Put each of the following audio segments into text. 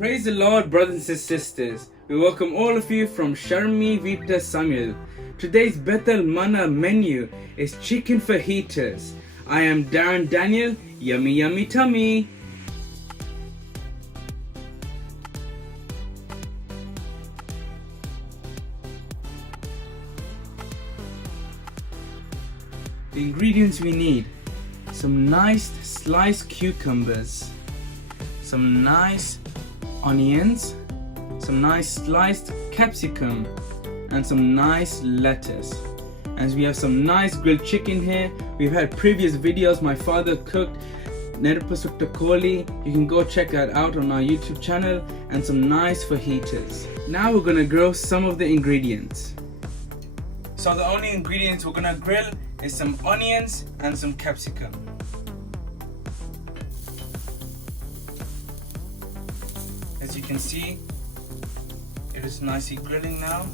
Praise the Lord, brothers and sisters. We welcome all of you from Sharmy Veetu Samayal. Today's Bethel Manna menu is chicken fajitas. I am Darren Daniel. Yummy, yummy, tummy. The ingredients we need: some nice sliced cucumbers, some nice onions, some nice sliced capsicum, and some nice lettuce. And we have some nice grilled chicken here. We've had previous videos my father cooked, Nerpasukta Koli. You can go check that out on our YouTube channel, and some nice fajitas. Now we're gonna grill some of the ingredients. So the only ingredients we're gonna grill is some onions and some capsicum. As you can see, it is nicely grilling now.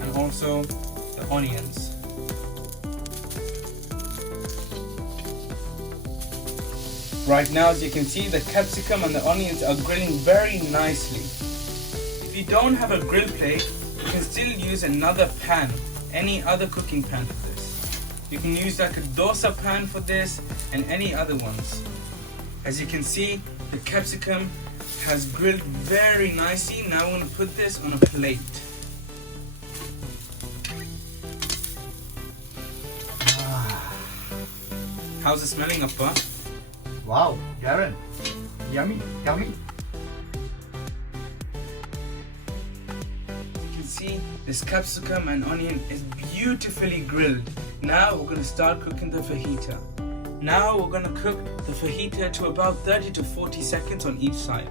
And also the onions. Right now, as you can see, the capsicum and the onions are grilling very nicely. If you don't have a grill plate, you can still use another pan, any other cooking pan for this. You can use like a dosa pan for this and any other ones. As you can see, the capsicum has grilled very nicely. Now I'm going to put this on a plate. How's it smelling, Appa? Wow, Darren, yummy, yummy. You can see this capsicum and onion is beautifully grilled. Now we're going to start cooking the fajita. Now we're going to cook the fajita to about 30 to 40 seconds on each side.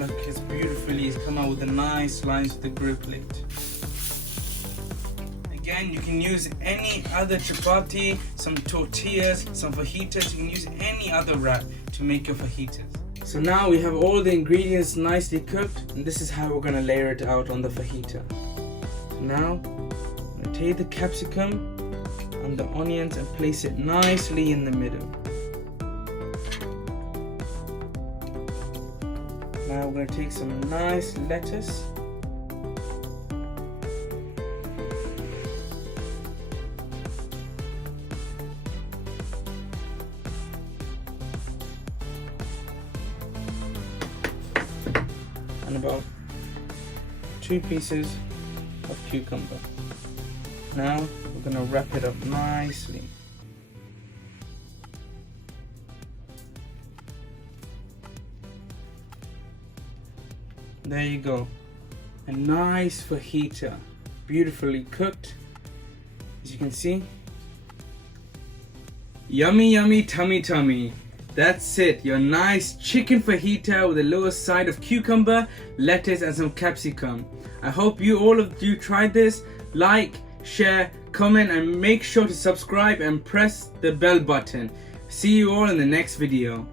Look, it's beautifully, it's come out with a nice lines with the grill plate. Again, you can use any other chapati, some tortillas, some fajitas. You can use any other wrap to make your fajitas. So now we have all the ingredients nicely cooked, and this is how we're going to layer it out on the fajita. So now, I'm going to take the capsicum and the onions and place it nicely in the middle. Now we're going to take some nice lettuce. And about 2 pieces of cucumber. Now we're going to wrap it up nicely. There you go. A nice fajita, beautifully cooked. As you can see. Yummy, yummy, tummy, tummy. That's it, your nice chicken fajita with a little side of cucumber, lettuce, and some capsicum. I hope all of you tried this. Like, share, comment, and make sure to subscribe and press the bell button. See you all in the next video.